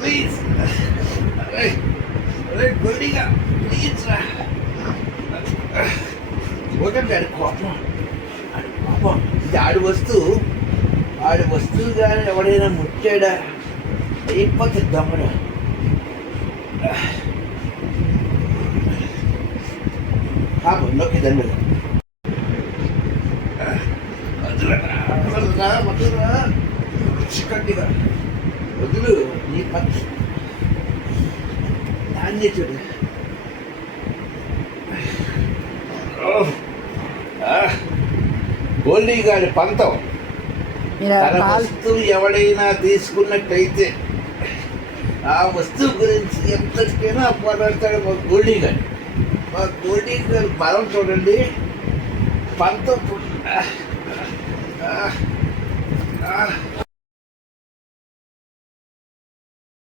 Please. అరే అరే గొల్లిగా please రా. చూడండి ఆడి కోపం, ఆడి కోపం. ఇది ఆడి వస్తువు కానీ ఎవడైనా ముట్టాడా అయిపోతే దమ్మడు. బొంలోకి దండు వదులురా చిక్కటిగా వదులు. నీ పచ్చి దాన్ని చూడు. గోల్డీ గారి పంతం. తన వస్తువు ఎవడైనా తీసుకున్నట్టయితే ఆ వస్తువు గురించి ఎంతటికైనా పోరాడతాడు మా గోల్డీ గారు. మా గోల్డీ గారి బలం చూడండి, పంతం.